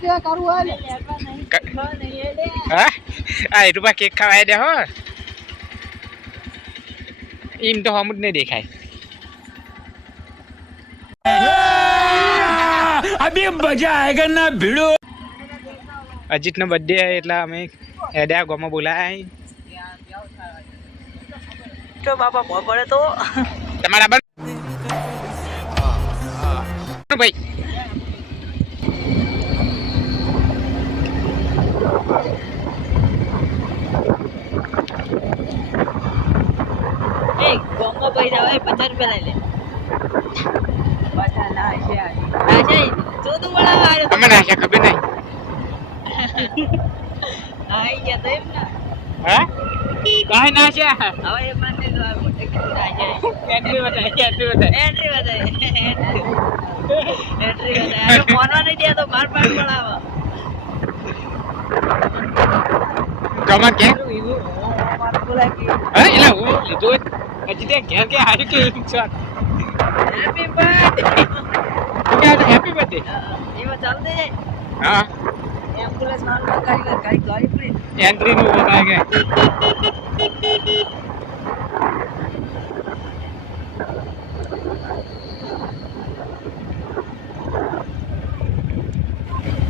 क्या करूँ हाल હા આ રૂપા કેક ખાવાય દે હો એમ તો હમ જ નહીં દેખાય अभी मजा आएगा ना भिड़ो અજીતનો બર્થડે એટલે અમે એડા ગોમાં બોલાય तो बाबा बहुत बड़े तो તમારા બન ભાઈ एक गोंगा भाई जावे 50 रुपया ले ले बता ना है अच्छा जो तू बड़ा आ रहा તમને આશા ખબર નહીં आई या तो एम ना હા કાઈ ના છે હવે એ માને તો આ મોટે કિલો આ જાય એન્ટ્રી બતાય एंट्री बताए अरे मोनो नहीं दिया तो मार मार पड़ावा કમન કે मार बोला कि હા એલા હું લીધો અજીતે ઘેર કે આવ્યું કે ઇન્સાન हैप्पी बर्थडे હેપી બર્થડે ये वो चल दे હા एम्बुलेंस मार गाड़ी गाड़ी पूरी એન્ટ્રી નું બતાય કે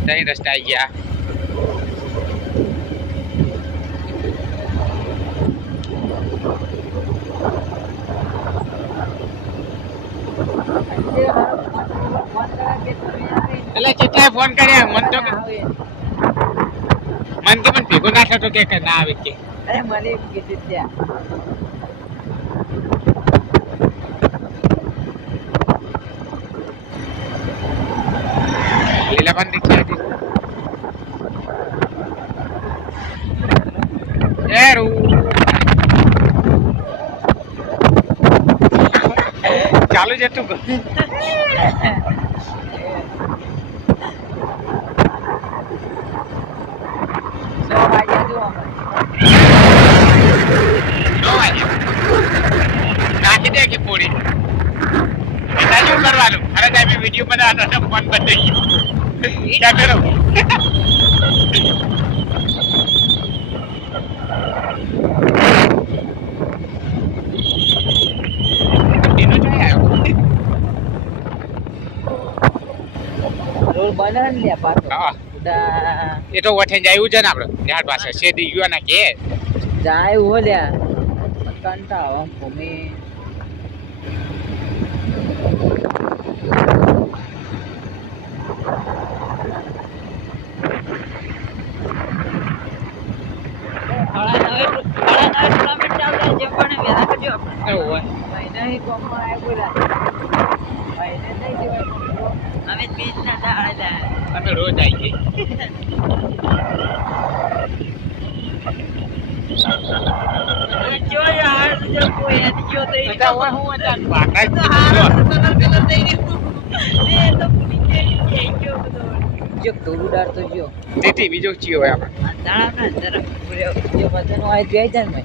તઈ રસ્તા આવી ગયા એટલે કેટલાય ફોન કર્યા મન તો મન કે પણ ભેગો ના થતો કે ના આવે કે अरे मरे किती त्या લીલા પણ રિક્ષા હતી એરું ચાલુ જ હતું सो वाजा जो નાખી દે કે પૂરી શું કરવાનું અરે તમે વિડીયો બનાવવાનો હતો ફોન બંધ થઈ ગયો ક્યાં કરો એનો જોઈ આવ્યો रोल बना लिया पास હા दा એ તો વઠે જાય છે ને આપણે ન્યાર પાસે શેડી ગયો ના કે जाए वो लिया कंटा हो भूमि टूर्नामेंट चल रहा है जब बने मेरा का जो ઓય महीना ही कम आए बोला महीने नहीं दिवाई हमें बीच ना डाल दे અમે રોજ આવીએ जो यार जो कोई है जो तो બધા હોય હું હતા વાકા तो हार कलर कलर नहीं ये तो नीचे ये जो जो टूरू डार तो जो તેથી બીજો ચિયો હોય આપણે दाड़ा ना जरा पूरे जो वजन आए दे जान में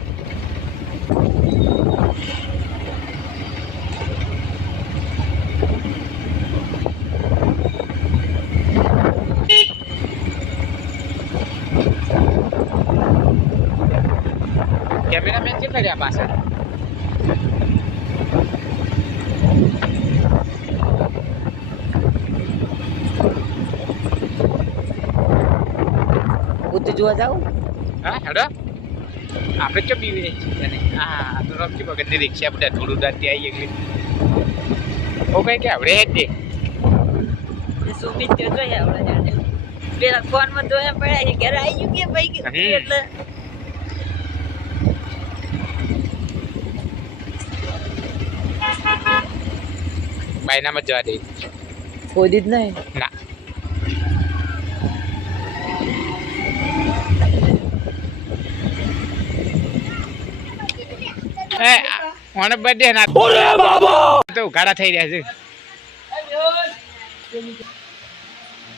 કેમેરામેન કેટલા રહ્યા પાછળ बुद्ध जुआ जाओ હા હેડો આપણે ચો બીવે છે ને હા તો રમજી બગડની રિક્ષા બધા થોડું દાતી આવી ગઈ ઓ કઈ કે આપણે હેડ દે ये सुमित जो जो है वाला जाने પેલા ફોન માં જોયા પડ્યા છે ઘરે આવી ગયું કે ભાઈ કે એટલે બાયનામાં જવા દે ખોદી જ નહીં ના એ ઓને બર્થડે ના ओरे बाबा તો ઉઘાડા થઈ રહ્યા છે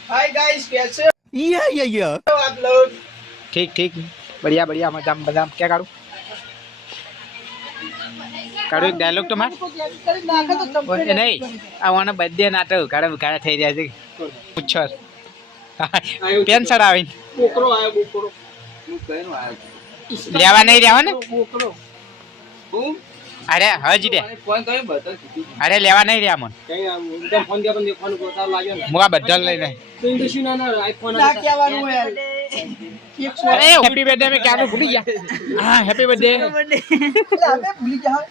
हाय गाइस कैसे ये हो आप लोग ठीक ठीक बढ़िया बढ़िया मजाम बदाम क्या करूं કાઢો એક ડાયલોગ તો માર એ નહીં આવવાનો બર્થડે નાટક કાઢા કાઢા થઈ રહ્યા છે પૂછર પેન ચડાવીને બોકરો આયો બોકરો હું કઈનો આયો લેવા નહીં રહ્યા ને હું અરે હજી રે ફોન કર્યો બધા કીધું અરે લેવા નહીં રહ્યા મન કઈ આમ ફોન દે પણ ફોન કોતા લાગ્યો ને હું આ બધા લઈને તો ઇન્ડસ્ટ્રી ના આઈફોન ના કહેવાનું યાર અરે હેપી બર્થડે મેં ક્યાં ભૂલી ગયા હા હેપી બર્થડે ભૂલી જાઓ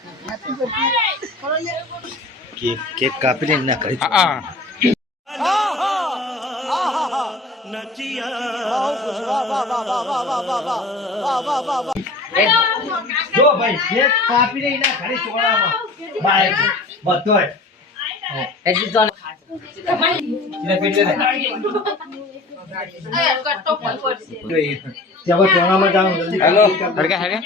केक कापी ले ना करी હા जो भाई केक कापी ले ना घरे छोड़ा में बाय बतोय એજી તો जब छोड़ा में जाऊं जल्दी हेलो હરગે હરગે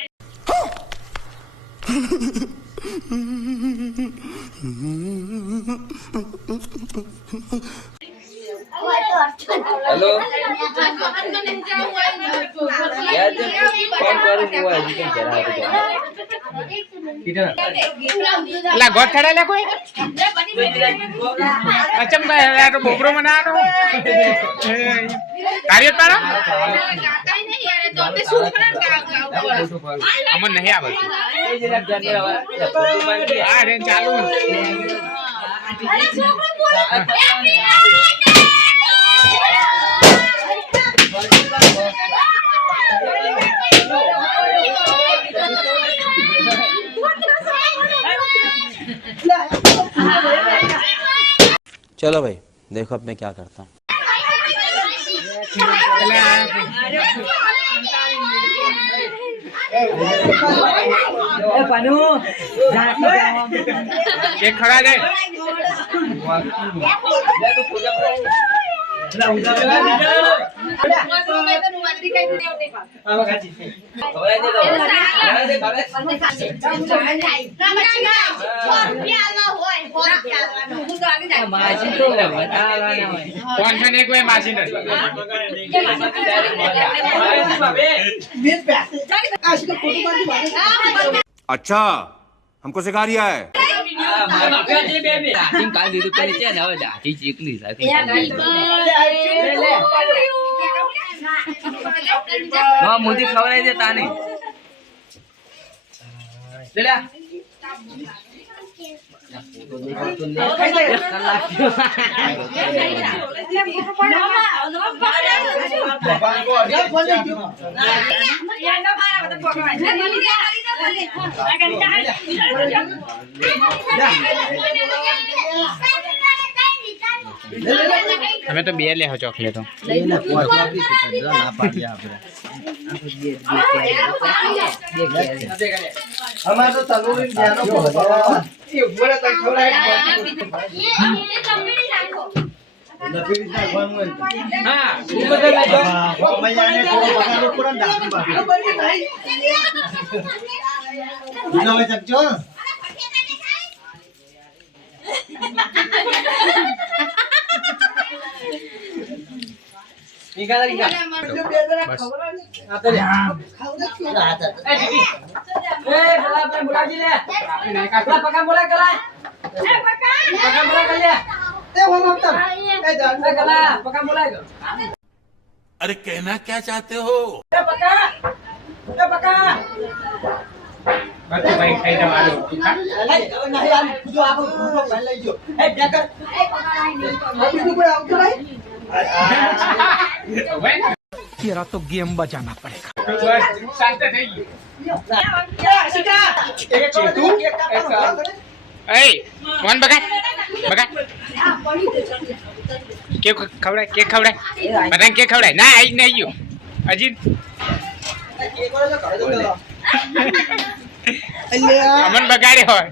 हेलो यार जब फोन करूं वो है कि जरा લા ગોઠ ચડે લે કોઈ અચમ યાર તો બોબરો મનાનો કાર્ય પાડો અમન નહીં આવે હા રે ચાલુ चलो भाई देखो अब मैं क्या करता हूँ કેક ખરા દે કોણ છે ને કોઈ માસી નથી अच्छा हमको सिखा रिया है કાલ દીધું કરી છે ને હવે દાઢી ચીકની સાથે મોદી ખવડાવી દે તાની અમે તો બે લે ચોકલેટો हमारा तो तंदूरी ज्ञानो को ये बोले तो थोड़ा नफीस ना फोन में હા बदल ले जाओ भैया ने को पकड़ पूरा डाल बाकी बिना में सकजो निकाल निकाल अरे कहना क्या चाहते हो ભાઈ ખાઈ જવાનું तेरा तो गेम बजाना पड़ेगा શાંત થઈ ગયું એ કોણ બગા બગા કેક ખવડાય બધાને કેક ખવડાય ના આઈ નહીં આવ્યું હજી અમન બગાડે હોય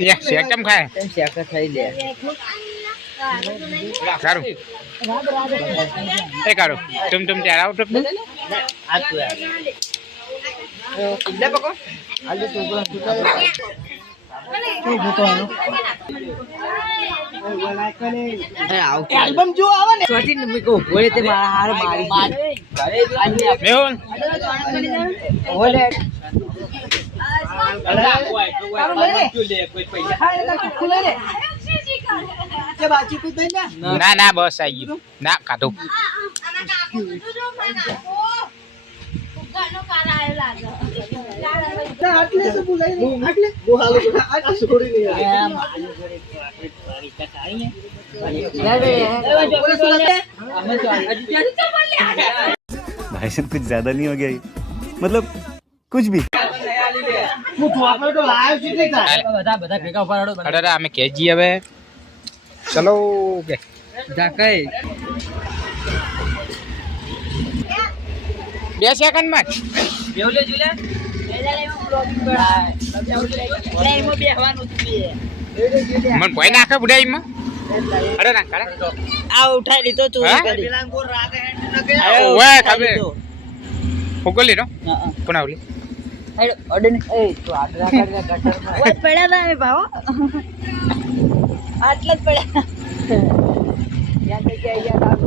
યા શેક કેમ ખાય તેમ શેક ખાઈ લે સારું એ કાઢો તુમ ત્યારે આવો તો આ તો યાર. લે પકો આલુ છોકરા એલ્બમ જો આવે ને ચોથી નંબર કો બોલે તે મારા હાર મારી મેહુલ ઓલે ના ના બસ આવી ગયું ના કાઢો भाई साहब कुछ ज्यादा नहीं हो गया ये? मतलब कुछ भी હું ચોકલેટ તો લાવ્યો છું એટલે તાર. બધા બધા ભેગા ઉભા રહો અરે અમે કેજી હવે ચલો કે ઢાકાઈ 2 સેકન્ડમાં બેવલે જુલે મને કોઈ નાખે બુડાઈમાં અરે ના કરે આ ઉઠાઈ લીધો તું હા? કરી. પેલા ગોર રાગે હેડ ન કે અરે ઓવે, ઉઠાઈ ખબર. લીધો. ફોકલી નો હા, હા. કોણ આવલી હેડ, ઓર્ડર ની- એ, તું આટલા કાઢને ગટરમાં. ઓય, પડ્યા તા અમે ભાવો. આટલા જ પડ્યા યાદ નહીં કે અહીંયા